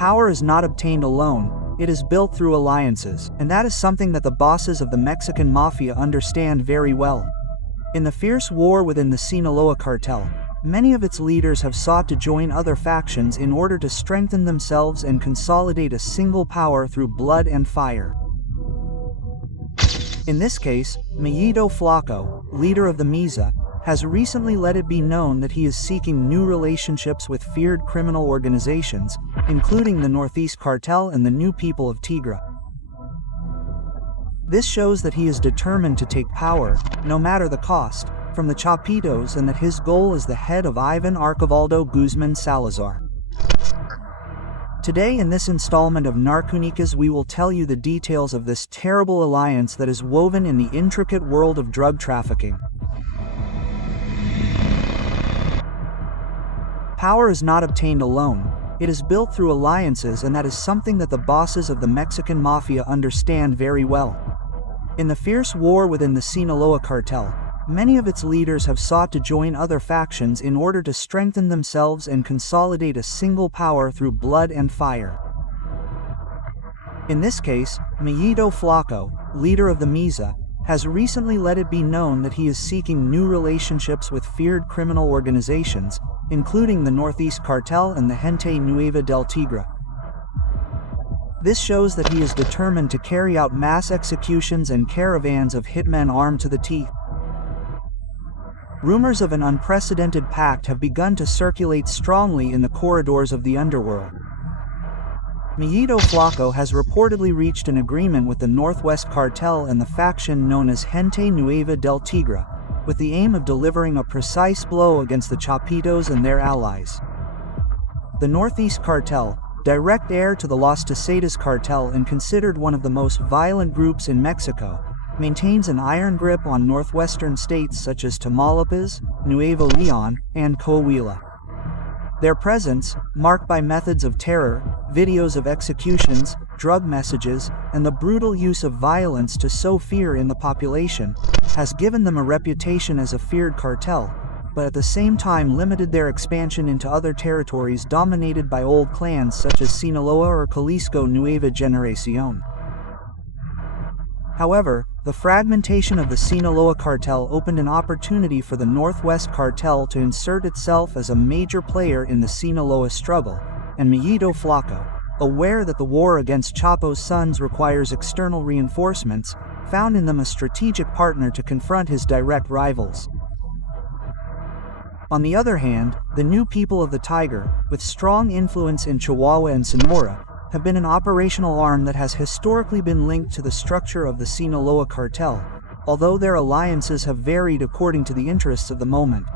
Power is not obtained alone, it is built through alliances, and that is something that the bosses of the Mexican mafia understand very well. In the fierce war within the Sinaloa cartel, many of its leaders have sought to join other factions in order to strengthen themselves and consolidate a single power through blood and fire. In this case, MAYITO FLACO, leader of the MISA, has recently let it be known that he is seeking new relationships with feared criminal organizations, including the Northeast Cartel and the New People of Tigre. This shows that he is determined to take power, no matter the cost, from the Chapitos, and that his goal is the head of IVÁN Archivaldo Guzman Salazar. Today in this installment of Narcónicas we will tell you the details of this terrible alliance that is woven in the intricate world of drug trafficking. Power is not obtained alone, it is built through alliances, and that is something that the bosses of the Mexican mafia understand very well. In the fierce war within the Sinaloa cartel, many of its leaders have sought to join other factions in order to strengthen themselves and consolidate a single power through blood and fire. In this case, MAYITO FLACO, leader of the MISA, has recently let it be known that he is seeking new relationships with feared criminal organizations, including the Northeast Cartel and the Gente Nueva del Tigre. This shows that he is determined to carry out mass executions and caravans of hitmen armed to the teeth. Rumors of an unprecedented pact have begun to circulate strongly in the corridors of the underworld. MAYITO FLACO has reportedly reached an agreement with the Northwest Cartel and the faction known as Gente Nueva del Tigre, with the aim of delivering a precise blow against the Chapitos and their allies. The Northeast Cartel, direct heir to the Los Tesedas cartel and considered one of the most violent groups in Mexico, maintains an iron grip on northwestern states such as Tamaulipas, Nuevo Leon, and Coahuila. Their presence, marked by methods of terror, videos of executions, drug messages, and the brutal use of violence to sow fear in the population, has given them a reputation as a feared cartel, but at the same time limited their expansion into other territories dominated by old clans such as Sinaloa or Jalisco Nueva Generación. However, the fragmentation of the Sinaloa cartel opened an opportunity for the Northwest cartel to insert itself as a major player in the Sinaloa struggle, and MAYITO FLACO, aware that the war against Chapo's sons requires external reinforcements, found in them a strategic partner to confront his direct rivals. On the other hand, the New People of the Tigre, with strong influence in Chihuahua and Sonora, have been an operational arm that has historically been linked to the structure of the Sinaloa cartel, although their alliances have varied according to the interests of the moment.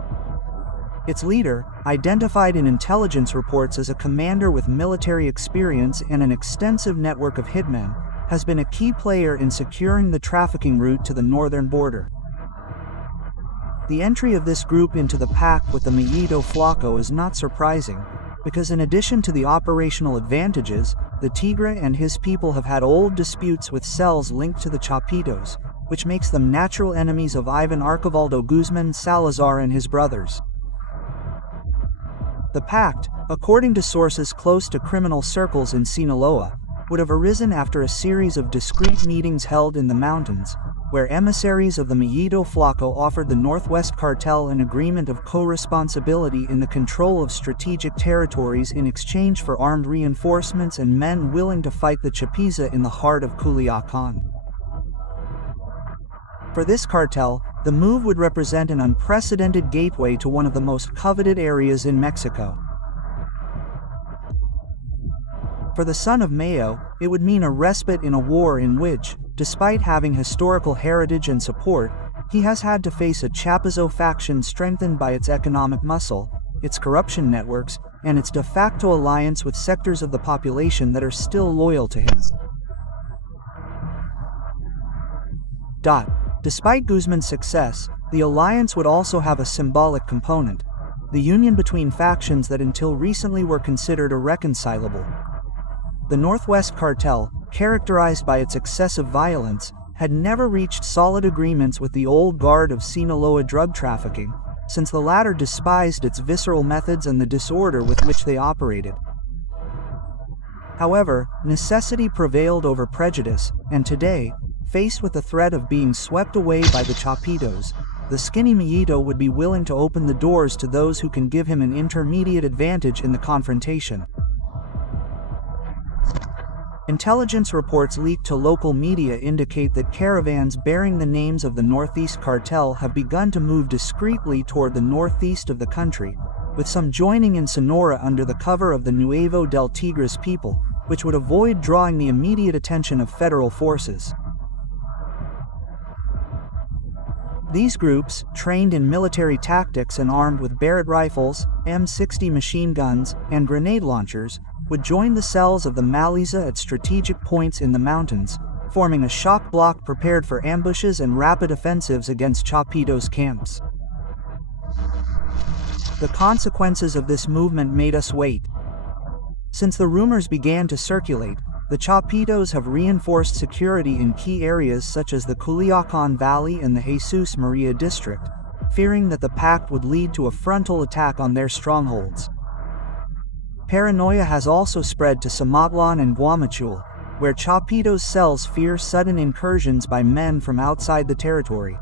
Its leader, identified in intelligence reports as a commander with military experience and an extensive network of hitmen, has been a key player in securing the trafficking route to the northern border. The entry of this group into the pact with the MAYITO FLACO is not surprising, because in addition to the operational advantages, the Tigre and his people have had old disputes with cells linked to the Chapitos, which makes them natural enemies of IVÁN Archivaldo Guzman Salazar and his brothers. The pact, according to sources close to criminal circles in Sinaloa, would have arisen after a series of discreet meetings held in the mountains, where emissaries of the MAYITO FLACO offered the Northwest Cartel an agreement of co-responsibility in the control of strategic territories in exchange for armed reinforcements and men willing to fight the Chapiza in the heart of Culiacán. For this cartel, the move would represent an unprecedented gateway to one of the most coveted areas in Mexico. For the son of Mayo, it would mean a respite in a war in which, despite having historical heritage and support, he has had to face a Chapizo faction strengthened by its economic muscle, its corruption networks, and its de facto alliance with sectors of the population that are still loyal to him. Despite Guzman's success, the alliance would also have a symbolic component, the union between factions that until recently were considered irreconcilable. The Northwest Cartel, characterized by its excessive violence, had never reached solid agreements with the old guard of Sinaloa drug trafficking, since the latter despised its visceral methods and the disorder with which they operated. However, necessity prevailed over prejudice, and today, faced with the threat of being swept away by the Chapitos, the skinny MAYITO would be willing to open the doors to those who can give him an intermediate advantage in the confrontation. Intelligence reports leaked to local media indicate that caravans bearing the names of the Northeast Cartel have begun to move discreetly toward the northeast of the country, with some joining in Sonora under the cover of the Nuevo del Tigres people, which would avoid drawing the immediate attention of federal forces. These groups, trained in military tactics and armed with Barrett rifles, M60 machine guns, and grenade launchers, would join the cells of the Maliza at strategic points in the mountains, forming a shock block prepared for ambushes and rapid offensives against Chapitos' camps. The consequences of this movement made us wait. Since the rumors began to circulate, the Chapitos have reinforced security in key areas such as the Culiacan Valley and the Jesus Maria district, fearing that the pact would lead to a frontal attack on their strongholds. Paranoia has also spread to Samatlan and Guamachul, where Chapitos' cells fear sudden incursions by men from outside the territory.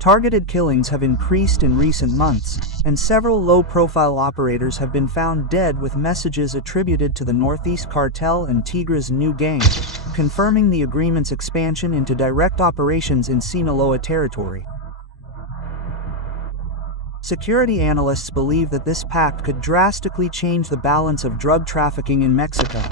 Targeted killings have increased in recent months, and several low-profile operators have been found dead with messages attributed to the Northeast Cartel and Tigre's new gang, confirming the agreement's expansion into direct operations in Sinaloa territory. Security analysts believe that this pact could drastically change the balance of drug trafficking in Mexico.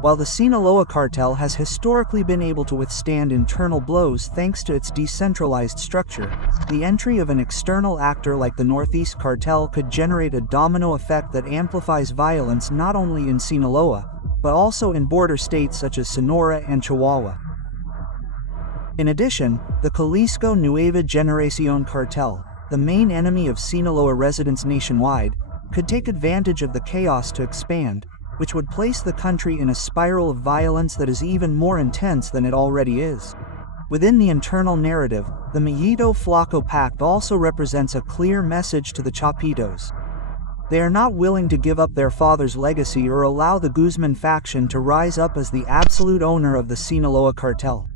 While the Sinaloa cartel has historically been able to withstand internal blows thanks to its decentralized structure, the entry of an external actor like the Northeast Cartel could generate a domino effect that amplifies violence not only in Sinaloa, but also in border states such as Sonora and Chihuahua. In addition, the Jalisco Nueva Generación cartel, the main enemy of Sinaloa residents nationwide, could take advantage of the chaos to expand, which would place the country in a spiral of violence that is even more intense than it already is. Within the internal narrative, the MAYITO-FLACO pact also represents a clear message to the Chapitos. They are not willing to give up their father's legacy or allow the Guzman faction to rise up as the absolute owner of the Sinaloa cartel.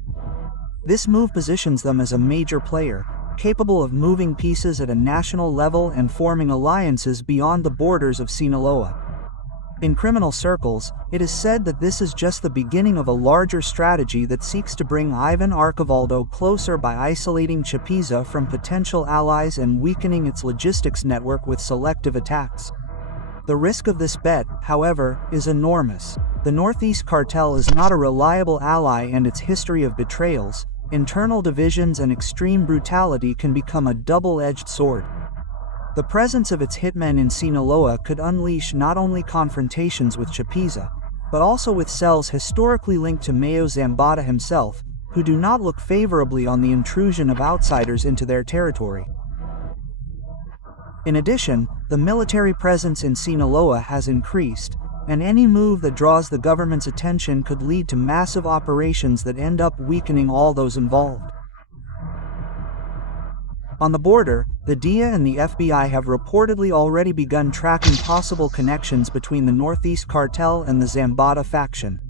This move positions them as a major player, capable of moving pieces at a national level and forming alliances beyond the borders of Sinaloa. In criminal circles, it is said that this is just the beginning of a larger strategy that seeks to bring IVÁN Archivaldo closer by isolating Chapiza from potential allies and weakening its logistics network with selective attacks. The risk of this bet, however, is enormous. The Northeast Cartel is not a reliable ally, and its history of betrayals, internal divisions, and extreme brutality can become a double-edged sword. The presence of its hitmen in Sinaloa could unleash not only confrontations with Chapiza, but also with cells historically linked to Mayo Zambada himself, who do not look favorably on the intrusion of outsiders into their territory. In addition, the military presence in Sinaloa has increased, and any move that draws the government's attention could lead to massive operations that end up weakening all those involved. On the border, the DEA and the FBI have reportedly already begun tracking possible connections between the Northeast Cartel and the Zambada faction.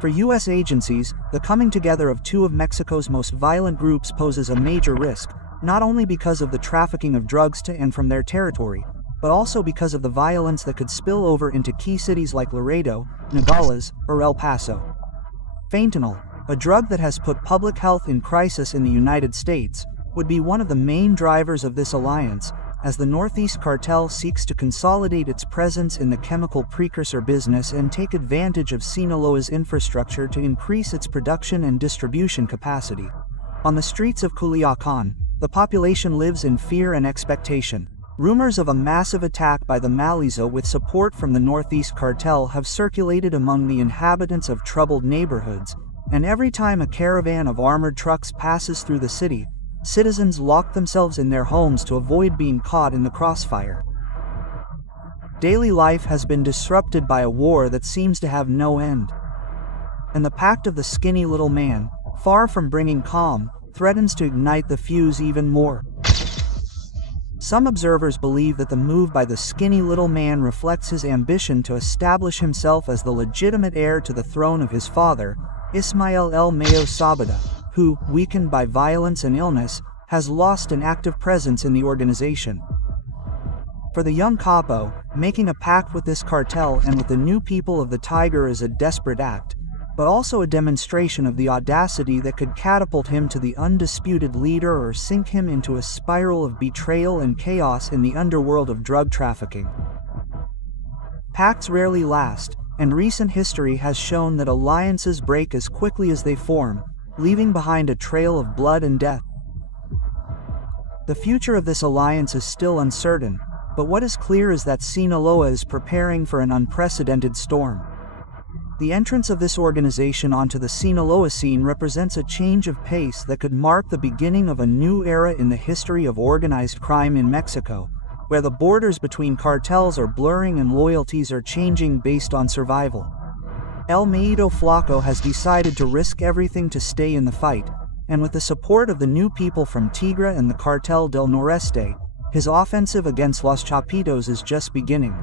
For U.S. agencies, the coming together of two of Mexico's most violent groups poses a major risk, not only because of the trafficking of drugs to and from their territory, but also because of the violence that could spill over into key cities like Laredo, Nogales, or El Paso. Fentanyl, a drug that has put public health in crisis in the United States, would be one of the main drivers of this alliance, as the Northeast Cartel seeks to consolidate its presence in the chemical precursor business and take advantage of Sinaloa's infrastructure to increase its production and distribution capacity. On the streets of Culiacan, the population lives in fear and expectation. Rumors of a massive attack by the Maliza with support from the Northeast Cartel have circulated among the inhabitants of troubled neighborhoods, and every time a caravan of armored trucks passes through the city, citizens lock themselves in their homes to avoid being caught in the crossfire. Daily life has been disrupted by a war that seems to have no end. And the pact of the skinny little man, far from bringing calm, threatens to ignite the fuse even more. Some observers believe that the move by the skinny little man reflects his ambition to establish himself as the legitimate heir to the throne of his father, Ismail El Mayo Sabata, who, weakened by violence and illness, has lost an active presence in the organization. For the young capo, making a pact with this cartel and with the new people of the Tigre is a desperate act, but also a demonstration of the audacity that could catapult him to the undisputed leader or sink him into a spiral of betrayal and chaos in the underworld of drug trafficking. Pacts rarely last, and recent history has shown that alliances break as quickly as they form, leaving behind a trail of blood and death. The future of this alliance is still uncertain, but what is clear is that Sinaloa is preparing for an unprecedented storm. The entrance of this organization onto the Sinaloa scene represents a change of pace that could mark the beginning of a new era in the history of organized crime in Mexico, where the borders between cartels are blurring and loyalties are changing based on survival. El MAYITO FLACO has decided to risk everything to stay in the fight, and with the support of the new people from Tigre and the Cartel del Noreste, his offensive against Los Chapitos is just beginning.